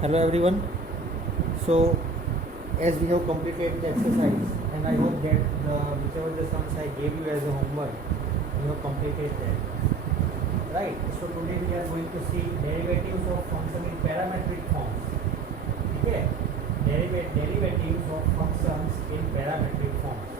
Hello everyone. So as we have completed the exercise and I hope that whichever the sums I gave you as a homework you have completed that. Right. So today we are going to see derivatives of function in parametric forms. Okay. Derivatives of functions in parametric forms.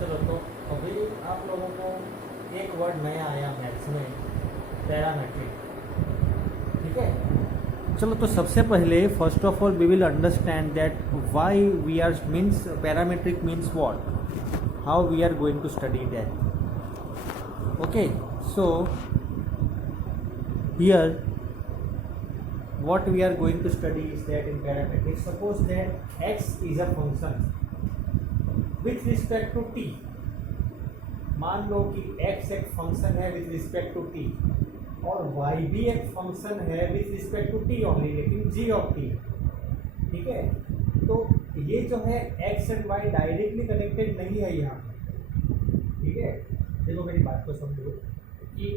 चलो तो अभी आप लोगों को एक word नया आया maths में, पैरामेट्रिक. ठीक है. चलो तो सबसे पहले first of all we will understand that why we are means parametric means what, how we are going to study that. Okay. So here what we are going to study is that in parametric, suppose that x is a function with respect to t. मान लो कि x एक function है with respect to t और y भी एक function है with respect to t only, लेकिन g ऑफ t. ठीक है. तो ये जो है x and y directly connected नहीं है यहाँ. ठीक है. देखो मेरी बात को समझो कि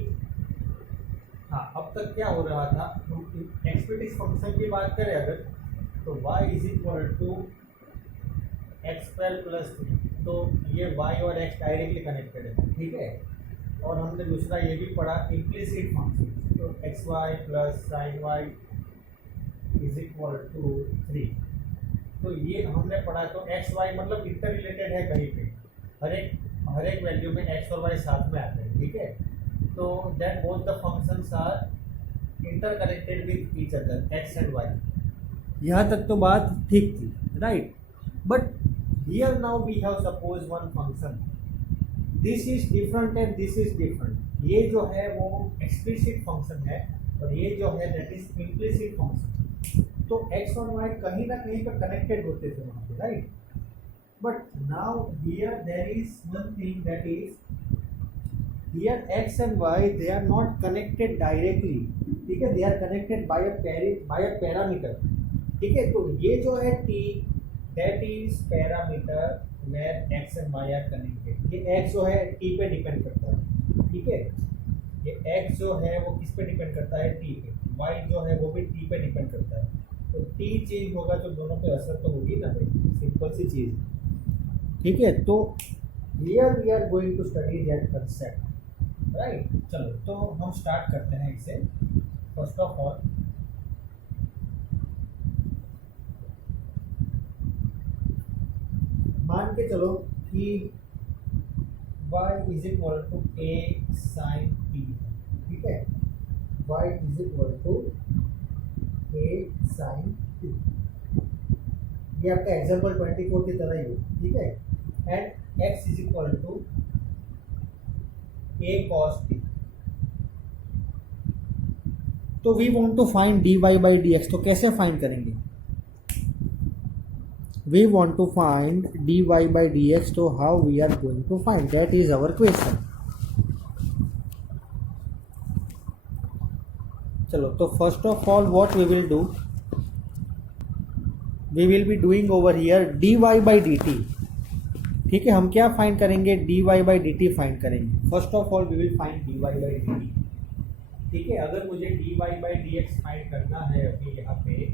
हाँ अब तक क्या हो रहा था, हम एक्सपेक्टिव फंक्शन की बात करें अगर तो y is equal to x square plus 3, तो ये y और x डायरेक्टली कनेक्टेड है. ठीक है. और हमने दूसरा ये भी पढ़ा इम्प्लिसिट फंक्शन, तो x y plus sine y is equal to 3. तो ये हमने पढ़ा. तो एक्स वाई मतलब इंटर रिलेटेड है कहीं पे, हर एक वैल्यू में x और y साथ में आते हैं. ठीक है. तो that both the functions are interconnected with each other x and y. यहाँ तक तो बात ठीक थी, right. But here now we have suppose one function, this is different and this is different. ये जो है वो एक्सप्लिसिट फंक्शन है और ये जो है दैट इज इम्प्लिसिट फंक्शन. तो एक्स और वाई कहीं ना कहीं पर कनेक्टेड होते थे वहाँ पे, right. But now here there is one thing that is here x and y they are not connected directly. ठीक है. they are connected by a parameter. ठीक है. तो ये जो है t that is parameter where x and y are connected. ये x जो है t पे डिपेंड करता है. ठीक है. ये x जो है वो किस पे डिपेंड करता है, t पे. y जो है वो भी t पे डिपेंड करता है. तो t चेंज होगा तो दोनों पे असर तो होगी ना भाई, सिंपल सी चीज. ठीक है. तो here we are going to study that concept. Right. चलो तो हम स्टार्ट करते हैं इसे. फर्स्ट ऑफ ऑल मान के चलो कि y is equal to a sin t. ठीक है. y is equal to a sin t. ये आपका एग्जाम्पल 24 की तरह ही हो. ठीक है. And x is equal to a cos t. तो we want to find dy by dx. तो कैसे फाइंड करेंगे? We want to find dy by dx. तो how we are going to find, that is our question. चलो तो first of all what we will do, we will be doing over here dy by dt. ठीक है. हम क्या find करेंगे, dy by dt find करेंगे. First of all we will find dy by dt. ठीक है. अगर मुझे dy बाई dx फाइंड करना है अभी यहाँ पे,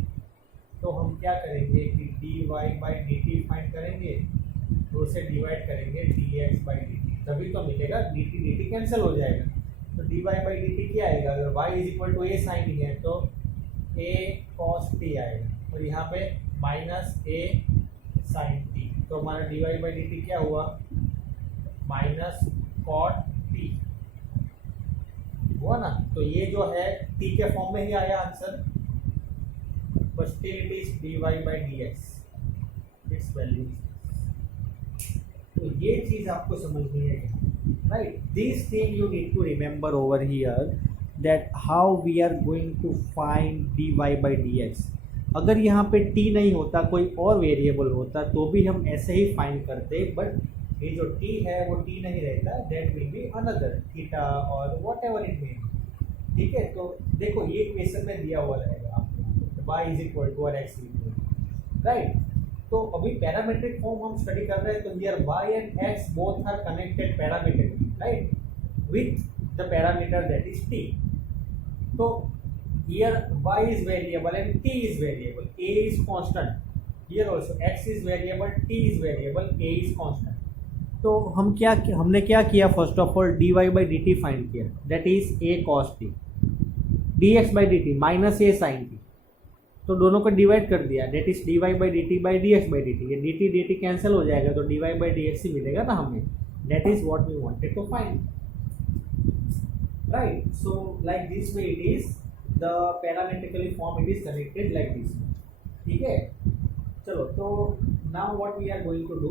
तो हम क्या करेंगे कि dy बाई dt फाइंड करेंगे, तो उसे डिवाइड करेंगे dx बाई dt, तभी तो मिलेगा. dt dt कैंसिल हो जाएगा. तो dy बाई dt क्या आएगा, अगर y is equal to a sine है तो a cos t आएगा और यहाँ पे माइनस a साइन t. तो हमारा dy बाई dt क्या हुआ, माइनस कॉट t हुआ ना. तो ये जो है t के फॉर्म में ही आया answer, but still it is dy by dx, its value. तो ये चीज आपको समझनी है, right. This thing you need to remember over here that how we are going to find dy by dx. अगर यहाँ पे t नहीं होता, कोई और वेरिएबल होता, तो भी हम ऐसे ही फाइंड करते. बट ये जो t है वो t नहीं रहता, that will be another theta और व्हाटएवर इट मे. ठीक है, तो देखो ये क्वेश्चन में दिया हुआ रहेगा आपको y इज इक्वल टू और x is equal to, right. तो अभी पैरामीट्रिक फॉर्म हम स्टडी कर रहे हैं, तो here y and x both are connected parametrically, right, with the parameter that is t। तो here y is variable and t is variable, a is constant, here also x is variable, t is variable, a is constant। तो हमने क्या किया, first of all dy by dt find किया, that is a cos t, dx by dt minus a sin t, तो दोनों को divide कर दिया, that is dy by dt by dx by dt, ये dt dt कैंसिल हो जाएगा तो dy by dx ही मिलेगा ना हमें, that is what we wanted to find, right. So like this way it is the parametrically form, it is connected like this, ठीक है। चलो, तो now what we are going to do,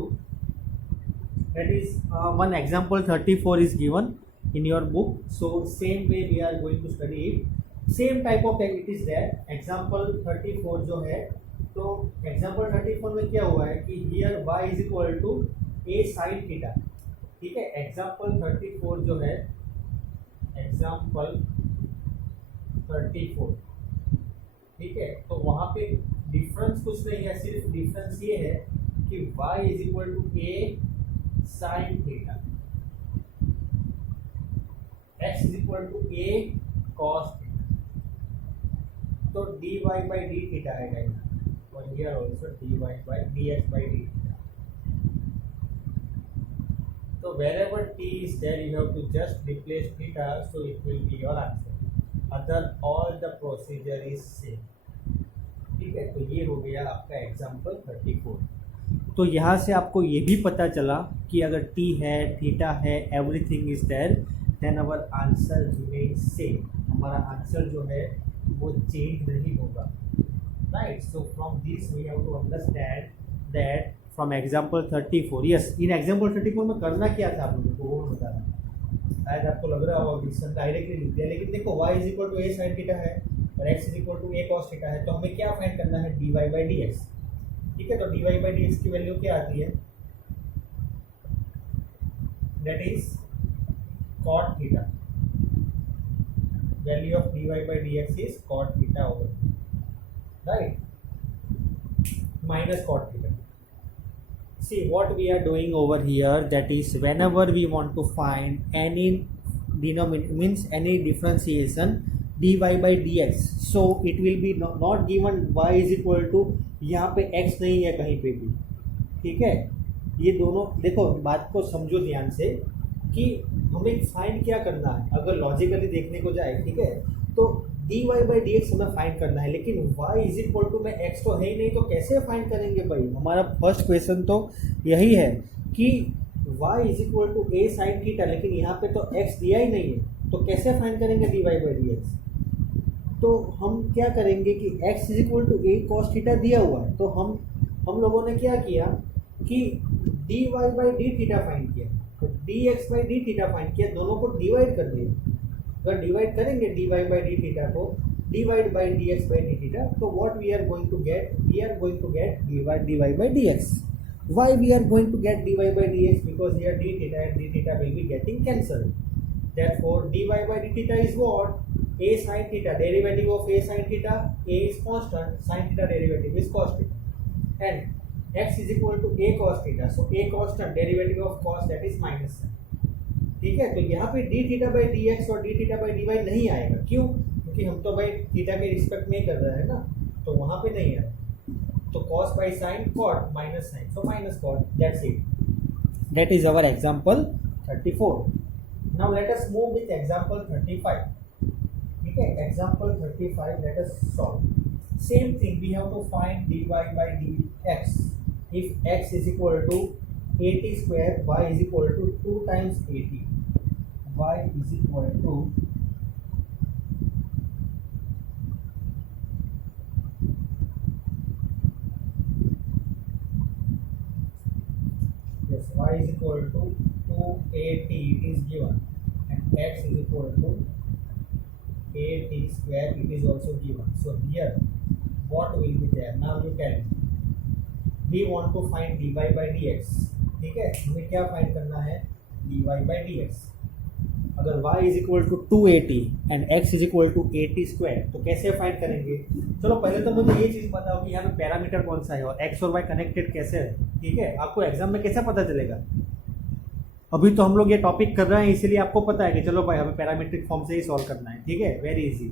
that is one example 34 is given in your book, so same way we are going to study it, same type of it is there। example 34 जो है, तो example 34 में क्या हुआ है कि here y is equal to a sin theta, ठीक है। example 34 जो है, example 34, ठीक है, तो वहां पे डिफरेंस कुछ नहीं है, सिर्फ डिफरेंस ये है कि y is equal to a sin theta, x is equal to a cos theta, तो dy by d थीटा आएगा यहाँ, और here also dy by dx by d theta. तो wherever t is there you have to just replace theta, so it will be your answer, other all the procedure is same, ठीक है। तो ये हो गया आपका एग्जाम्पल 34। तो यहाँ से आपको ये भी पता चला कि अगर t है, थीटा है, everything is there, then our answer remains same, हमारा आंसर जो है वो चेंज नहीं होगा, right. So from this we have to understand that from example 34, yes, in example 34 में करना क्या था आप लोगों को वो बता रहा हूँ, शायद आपको लग रहा होगा क्वेश्चन डायरेक्टली लिख दिया, लेकिन देखो y is equal to a sin theta है और x is equal to a cos theta है, तो हमें क्या फाइंड करना है, dy by dx, ठीक है। तो dy by dx की वैल्यू क्या आती है, that is cot theta, value of dy by dx is cot theta over, right, minus cot theta. See what we are doing over here, that is whenever we want to find any denominator, means any differentiation dy by dx, so it will be not given y is equal to, यहाँ पे x नहीं है कहीं पे भी, ठीक है। ये दोनों देखो, बात को समझो ध्यान से कि हमें फाइंड क्या करना है, अगर लॉजिकली देखने को जाए, ठीक है, तो dy by dx हमें फाइंड करना है, लेकिन y इज इक्वल टू में x तो है ही नहीं, तो कैसे फाइंड करेंगे भाई। हमारा फर्स्ट क्वेश्चन तो यही है कि y is equal to a sin theta, लेकिन यहाँ पे तो x दिया ही नहीं है, तो कैसे फाइंड करेंगे dy by dx। तो हम क्या करेंगे कि x is equal to a cos theta दिया हुआ है, तो हम लोगों ने क्या किया कि dy by d theta find किया, तो dx by d theta find किया, दोनों को डिवाइड कर दिया। अगर डिवाइड करेंगे dy by d थीटा को divide by dx by d theta, तो what we are going to get, we are going to get dy by dx। why we are going to get dy by dx, because here d theta and d theta will be getting cancelled, therefore dy by d theta is what, a sin theta, derivative of a sin theta, a is constant, sin theta derivative is cos theta, and x is equal to a cos theta, so a constant, derivative of cos, that is minus sin, ठीक है। तो यहाँ पे D theta by D X और D theta by D Y नहीं आएगा, क्यों, क्योंकि हम तो भाई थीटा के रिस्पेक्ट में ही कर रहे हैं ना, तो वहाँ पे नहीं है, तो cos by sine cot minus sine, so minus cot, that's it, that is our example 34। Now let us move with example 35, ठीक है। Example 35 let us solve same thing, we have to find dy by dx, if x is equal to 80 square, y is equal to 2 times 80, y is equal to yes, y is equal to 280 it is given, and x is equal to 80 square it is also given. So here what will be there, now you tell me, we want to find dy by dx, ठीक है, हमें क्या find करना है dy by dx। अगर y is equal to 280 and x is equal to 80 square तो कैसे find करेंगे? चलो पहले तो मुझे ये चीज़ बताओ कि यहाँ पे पैरामीटर कौन सा है और x और y कनेक्टेड कैसे है, ठीक है? आपको एग्जाम में कैसे पता चलेगा? अभी तो हम लोग ये टॉपिक कर रहे हैं इसीलिए आपको पता है कि चलो भाई हमें पैरामीट्रिक फॉर्म से ही सॉल्व करना है, ठीक है? Very easy.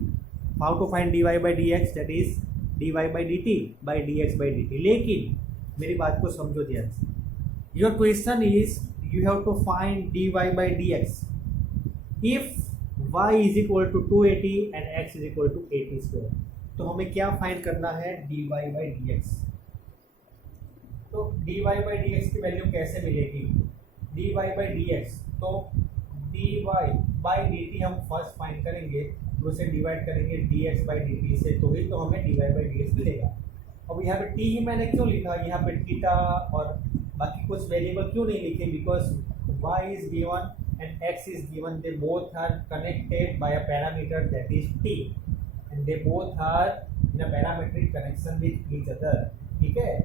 How to find dy by D x, that is dy by d t by D x by d t. लेकिन मेरी बात को समझो ध्यान से, your question is you have to find dy by D x if y is equal to 280 and x is equal to 80 square. तो हमें क्या फाइंड करना है? dy by D x. तो dy बाई डी एक्स की value कैसे मिलेगी? dy by D x, तो dy बाई डी टी हम फर्स्ट फाइंड करेंगे, तो उसे डिवाइड करेंगे dx बाई डी टी से, तो ही तो हमें dy बाई डी एक्स मिलेगा। अब यहाँ पे t ही मैंने क्यों लिखा? यहाँ पे थीटा और बाकी कुछ वेरिएबल क्यों नहीं लिखे? Because y is given and x is given, they both are connected by a parameter that is t and they both are in a parametric connection with each other, ठीक है?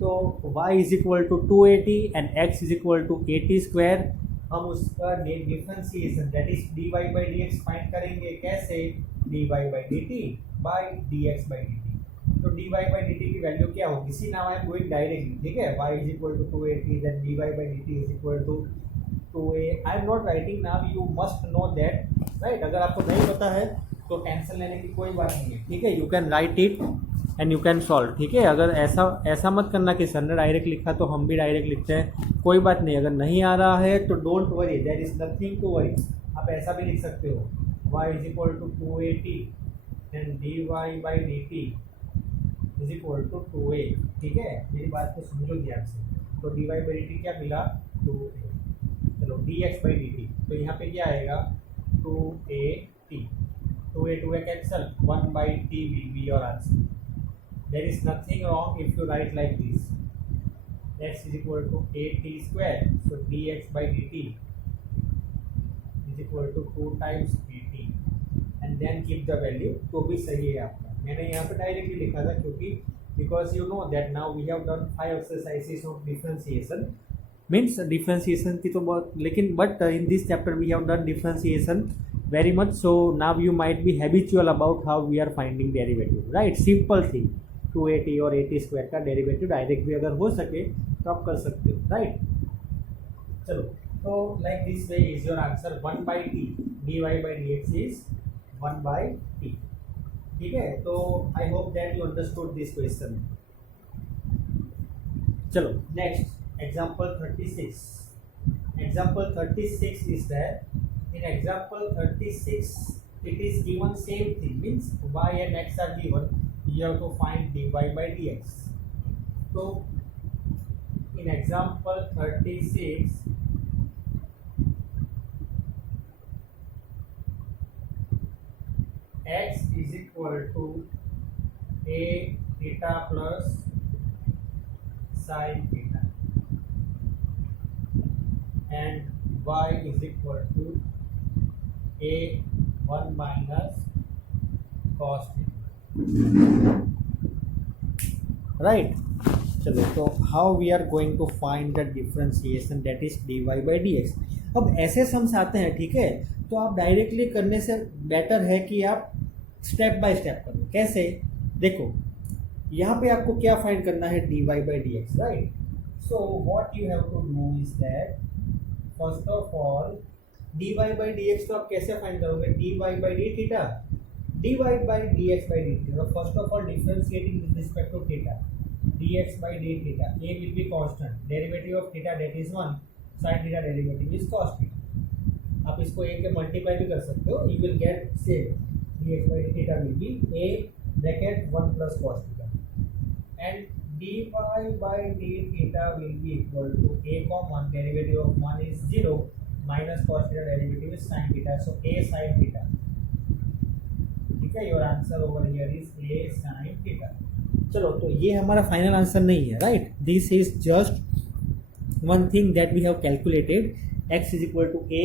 तो y is equal to 280 and x is equal to 80 square, हम उसका differentiation that is dy by dx find करेंगे। कैसे? dy by dt by dx by dt। तो dy by dt की value क्या होगी? See now I am going directly, ठीक है? y is equal to 280 then dy by dt is equal to 2a। I am not writing now, you must know that, right? अगर आपको नहीं पता है तो टेंशन लेने की कोई बात नहीं है, ठीक है? You can write it and you can solve, ठीक है? अगर ऐसा मत करना कि सर ने डायरेक्ट लिखा तो हम भी डायरेक्ट लिखते हैं, कोई बात नहीं। अगर नहीं आ रहा है तो don't worry, there is nothing to worry. आप ऐसा भी लिख सकते हो, y is equal to 280 and dy by dt is equal to 2a, ठीक है? मेरी बात को समझो ध्यान से। तो dy बाई dt क्या मिला? 2a। चलो dx बाई dt, तो यहाँ पे क्या आएगा? 2at, 2a cancel, 1 by t will be your answer. There is nothing wrong if you write like this. X is equal to 8t square, so dx by dt is equal to 2 times at and then keep the value, तो भी सही है आपका। मैंने यहाँ पे directly लिखा था क्योंकि because you know that now we have done 5 exercises of differentiation, means differentiation की तो बहुत, लेकिन but in this chapter we have done differentiation very much, so now you might be habitual about how we are finding derivative, right? Simple thing, 280 और 80 square का derivative direct भी अगर हो सके तो आप कर सकते हो, राइट? चलो, तो like this way is your answer 1 by T, dy by D X is 1 by T, ठीक है? तो I hope that you understood this question. चलो next example 36। Example 36 is that in example 36 it is given same thing, means y and x are given, you have to find dy by dx. So in example 36 x is equal to a theta plus sin theta and y is equal to a 1 minus cos theta, right? चलो, तो how we are going to find the differentiation that is dy by dx। अब ऐसे sums आते हैं, ठीक है? तो आप डायरेक्टली करने से बेटर है कि आप स्टेप बाय स्टेप करो। कैसे? देखो, यहाँ पे आपको क्या फाइंड करना है? dy by dx, right? So what you have to do is that first of all dy by dx तो आप कैसे फाइंड करोगे? dy by d theta, dy by dx by d theta. First of all differentiating with respect to theta, dx by d theta, a will be constant, derivative of theta that is 1, sin theta derivative is cos theta। आप इसको a के multiply भी कर सकते हो, you will get same, dx by d theta will be a bracket 1 plus cos theta and dy by d theta will be equal to a common, derivative of 1 is 0 minus cos theta derivative is sin theta, so a sin theta, ठीक है? your answer over here is a sin theta। चलो, तो ये हमारा final answer नहीं है, right? This is just one thing that we have calculated. x is equal to a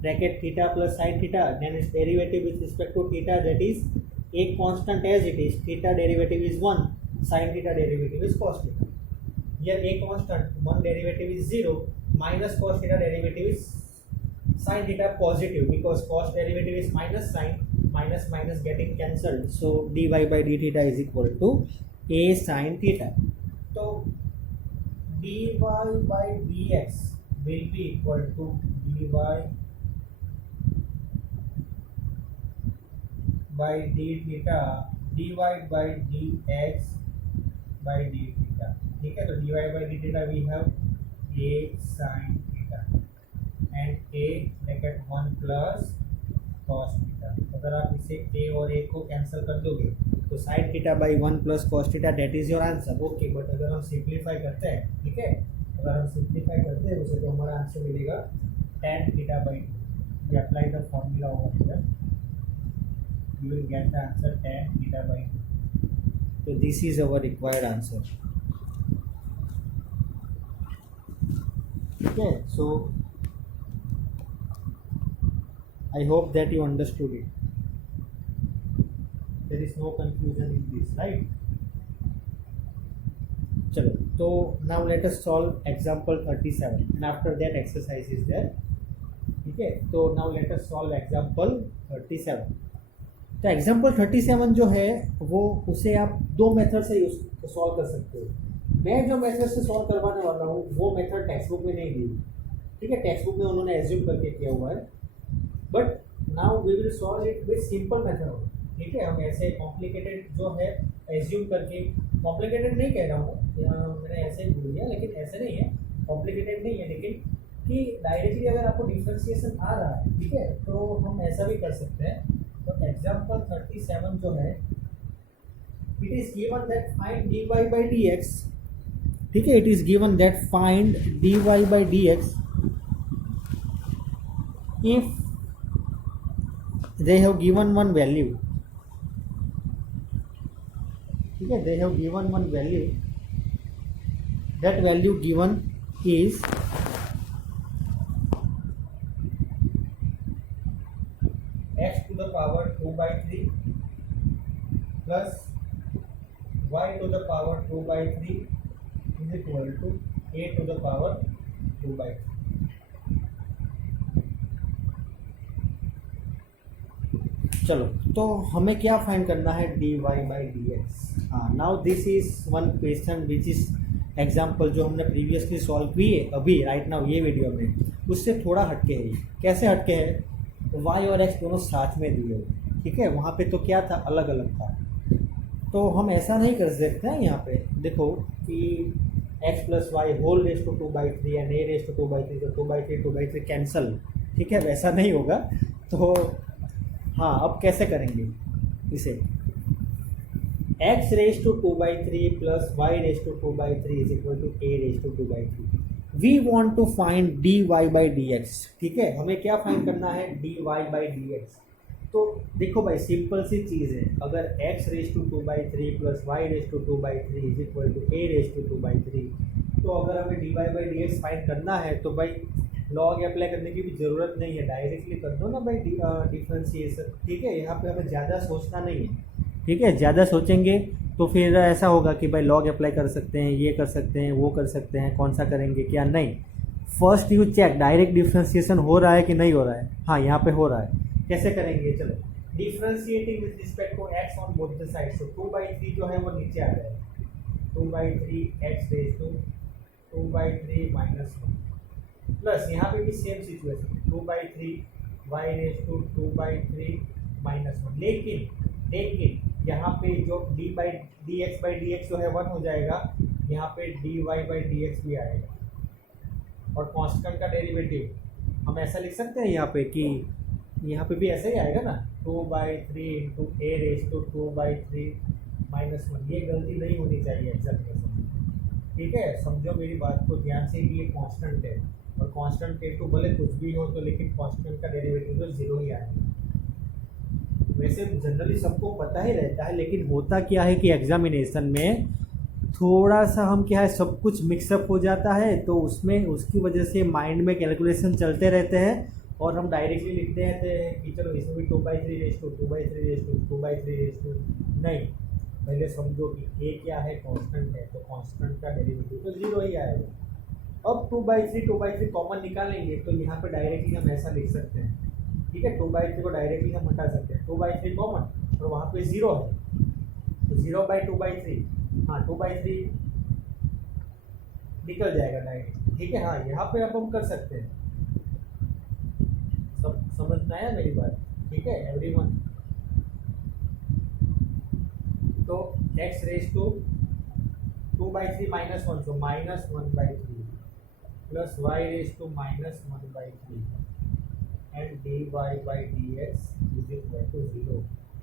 bracket theta plus sine theta, then it's derivative with respect to theta that is a constant as it is, theta derivative is 1, sine theta derivative is cos theta. Here a constant, 1 derivative is 0 minus cos theta derivative is Sin theta positive because cos derivative is minus sin, minus getting cancelled, so dy by d theta is equal to a sin theta. So dy by dx will be equal to dy by d theta divided by dx by d theta. ठीक है, तो dy by d theta we have a sin theta and a bracket 1 plus cos theta. अगर आप इसे a और a को cancel कर दोगे तो sin theta by 1 plus cos theta that is your answer. Okay, but अगर हम सिंप्लीफाई करते हैं, ठीक है, अगर हम सिंप्लीफाई करते हैं उसे तो हमारा आंसर मिलेगा tan theta by 2. We apply the formula over here. You will get the answer tan theta by 2. So this is our required answer. Okay, so I hope that you understood it. There is no confusion in this, right? चलो, तो now let us solve example 37 and after that exercise is there. ठीक है, तो now let us solve example 37. तो example 37 जो है वो उसे आप दो मेथड से सॉल्व कर सकते हो। मैं जो मेथड से सॉल्व करवाने वाला हूँ वो मेथड टेक्स्ट बुक में नहीं दी, ठीक है, टेक्स्ट बुक में उन्होंने एज्यूम करके किया हुआ है, but now we will solve it with simple method. ठीक है, हम ऐसे कॉम्प्लिकेटेड जो है एज्यूम करके, कॉम्प्लिकेटेड नहीं कह रहा हूँ, मैंने ऐसे ही बोल दिया, लेकिन ऐसे नहीं है, कॉम्प्लिकेटेड नहीं है, लेकिन कि डायरेक्टली अगर आपको डिफ्रेंशिएशन आ रहा है, ठीक है, तो हम ऐसा भी कर सकते हैं। तो एग्जाम्पल 37 जो है, it is given that find dy by dx, ठीक है, it is given that find dy by dx if they have given one value, ठीक है, they have given one value, that value given is x to the power 2 by 3 plus y to the power 2 by 3 is equal to a to the power 2 by 3. चलो, तो हमें क्या find करना है dy by dx. Now this is one question which is example जो हमने previously solve किए अभी राइट नाउ ये वीडियो में, उससे थोड़ा हटके है। कैसे हटके है? y और x दोनों साथ में दिए हुए, ठीक है, वहाँ पे तो क्या था, अलग अलग था, तो हम ऐसा नहीं कर सकते हैं। यहाँ पे देखो कि x plus y whole raise to 2 by 3 and a raise to 2 by 3, तो 2 by 3 2 by 3 कैंसल, ठीक है, वैसा नहीं होगा। तो हाँ, अब कैसे करेंगे इसे, x raise to 2 by 3 plus y raise to 2 by 3 is equal to a raise to 2 by 3. We want to find dy by dx, ठीक है, हमें क्या फाइंड करना है dy by dx। तो देखो भाई, सिंपल सी चीज़ है, अगर x raise to 2 by 3 plus y raise to 2 by 3 is equal to a raise to 2 by 3, तो अगर हमें dy by dx फाइंड करना है तो भाई लॉग अप्लाई करने की भी ज़रूरत नहीं है, डायरेक्टली कर दो ना भाई डिफरेंशिएशन, ठीक है, यहाँ पे हमें ज़्यादा सोचना नहीं है, ठीक है, ज़्यादा सोचेंगे तो फिर ऐसा होगा कि भाई लॉग अप्लाई कर सकते हैं, ये कर सकते हैं, वो कर सकते हैं, कौन सा करेंगे क्या नहीं। First you check direct differentiation हो रहा है कि नहीं हो रहा है। हाँ, यहाँ पे हो रहा है, कैसे करेंगे, चलो, differentiating with respect to x on both the side, तो 2 by 3 जो है वो नीचे आ जाएगा, 2 by 3 x raise to 2 by 3 minus 1 plus यहाँ पे भी same situation 2 by 3 y raise to 2 by 3 minus 1, लेकिन यहाँ पे जो d x by D x जो है 1 हो जाएगा, यहाँ पे d y by D x भी आएगा, और कांस्टेंट का डेरिवेटिव हम ऐसा लिख सकते हैं यहाँ पे कि यहाँ पे भी ऐसा ही आएगा ना, 2 by 3 into a raise to 2 by 3 minus 1। ये गलती नहीं होनी चाहिए एग्जामिनेशन में, ठीक है, समझो मेरी बात को ध्यान से, ये कांस्टेंट है, और कांस्टेंट के टू भले कुछ भी हो तो लेकिन कांस्टेंट का डेरिवेटिव तो 0 ही आएगा। वैसे जनरली सबको पता ही रहता है, लेकिन होता क्या है कि एग्जामिनेशन में थोड़ा सा हम क्या है, सब कुछ मिक्सअप हो जाता है, तो उसमें उसकी वजह से माइंड में कैलकुलेशन चलते रहते हैं और हम डायरेक्टली लिखते हैं कि चलो इसमें भी 2 by 3 raise to 2 by 3 raise to 2 by 3 raise to, नहीं, पहले समझो कि ए क्या है, कांस्टेंट है, तो कांस्टेंट का डेरिवेटिव तो 0 ही आएगा। अब 2/3 कॉमन निकालेंगे तो यहाँ पे डायरेक्टली हम ऐसा लिख सकते हैं, ठीक है। 2/3 को डायरेक्टली हम हटा सकते हैं, 2/3 कॉमन और वहाँ पे 0 है तो 0/2/3, हाँ 2/3 निकल जाएगा डायरेक्ट, ठीक है। हाँ यहाँ पे अब हम कर सकते हैं, सब समझ में आया मेरी बात, ठीक है एवरीवन। तो x raise to 2/3 -1 so -1/3 plus y raised to -1/3 and dy by dx is equal to 0.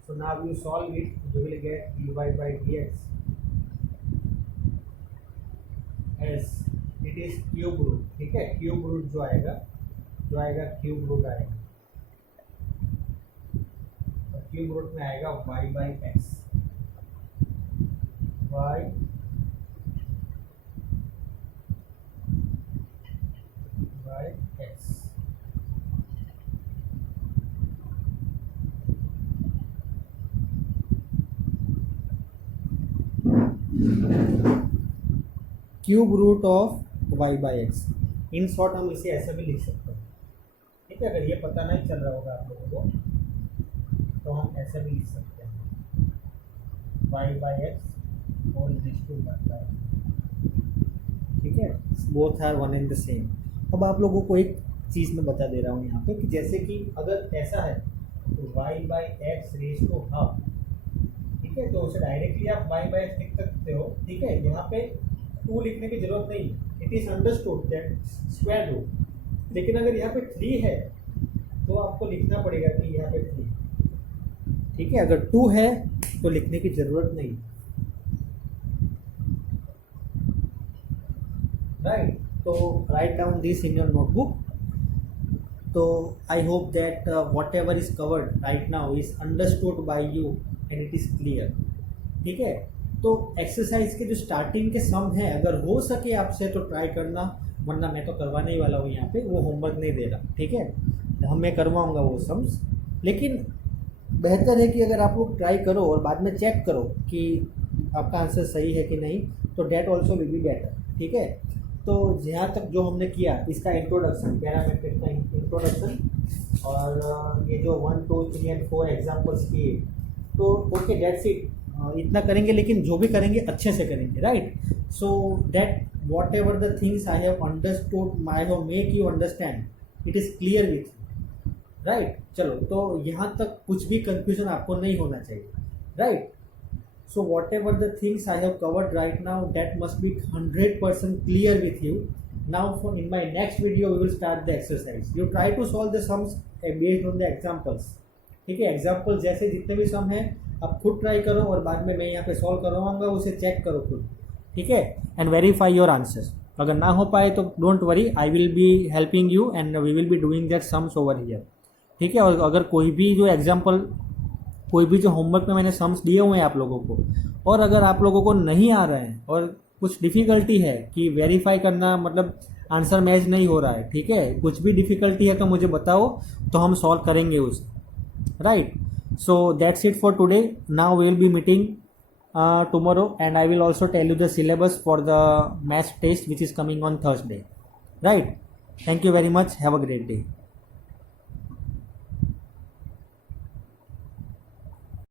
So now you solve it, you will get dy by dx as it is cube root, ठीक है। Cube root जो आएगा cube root आएगा, तो cube root में आएगा y by x, y by x। Cube root of y by x, in short हम इसे ऐसे भी लिख सकते हैं, ठीक है। अगर ये पता नहीं चल रहा होगा आप लोगों को तो हम ऐसे भी लिख सकते हैं, y by x whole raise to y, ठीक है। Both are one and the same. अब आप लोगों को एक चीज़ मैं बता दे रहा हूँ यहाँ पे कि जैसे कि अगर ऐसा है तो y by x raise to half, ठीक है, तो उसे डायरेक्टली आप y by x लिख सकते हो, ठीक है। यहाँ पे 2 लिखने की जरूरत नहीं, it is understood that square root. लेकिन अगर यहाँ पे 3 है तो आपको लिखना पड़ेगा कि यहाँ पे 3, ठीक है। अगर 2 है तो लिखने की जरूरत नहीं, राइट। तो write down this in your notebook. तो I hope that whatever is covered right now is understood by you and it is clear, ठीक है। तो एक्सरसाइज के जो स्टार्टिंग के सम हैं अगर हो सके आपसे तो ट्राई करना, वरना मैं तो करवाने ही वाला हूँ यहाँ पे, वो होमवर्क नहीं दे रहा, ठीक है। मैं करवाऊँगा वो सम्स, लेकिन बेहतर है कि अगर आप लोग ट्राई करो और बाद में चेक करो कि आपका आंसर सही है कि नहीं, तो that also will be better, ठीक है। तो जहाँ तक जो हमने किया इसका इंट्रोडक्शन, पैरामेट्रिक का इंट्रोडक्शन, और ये जो 1 2 3 एंड 4 एग्जाम्पल्स किए, तो ओके डेट्स इट, इतना करेंगे, लेकिन जो भी करेंगे अच्छे से करेंगे, right. So that whatever the things I have understood I have make you understand it is clear with, right. चलो, तो यहाँ तक कुछ भी कंफ्यूजन आपको नहीं होना चाहिए, right. So whatever the things I have covered right now that must be 100% clear with you. Now in my next video we will start the exercise. You try to solve the sums based on the examples, ठीक है। Example जैसे जितने भी सम हैं आप खुद try करो और बाद में मैं यहाँ पे सॉल्व करवाऊंगा, उसे चेक करो खुद, ठीक है, एंड वेरीफाई योर आंसर्स। अगर ना हो पाए तो don't worry, I will be helping you and we will be doing that sums over here, ठीक है। और अगर कोई भी जो एग्जाम्पल, कोई भी जो होमवर्क में मैंने सम्स दिए हुए हैं आप लोगों को, और अगर आप लोगों को नहीं आ रहे हैं और कुछ डिफ़िकल्टी है कि वेरीफाई करना, मतलब आंसर मैच नहीं हो रहा है, ठीक है, कुछ भी डिफ़िकल्टी है तो मुझे बताओ, तो हम सॉल्व करेंगे उसे, right. So that's it for today. Now we will be meeting tomorrow, and I will also tell you the syllabus for the math test which is coming on Thursday, right. Thank you very much, have a great day.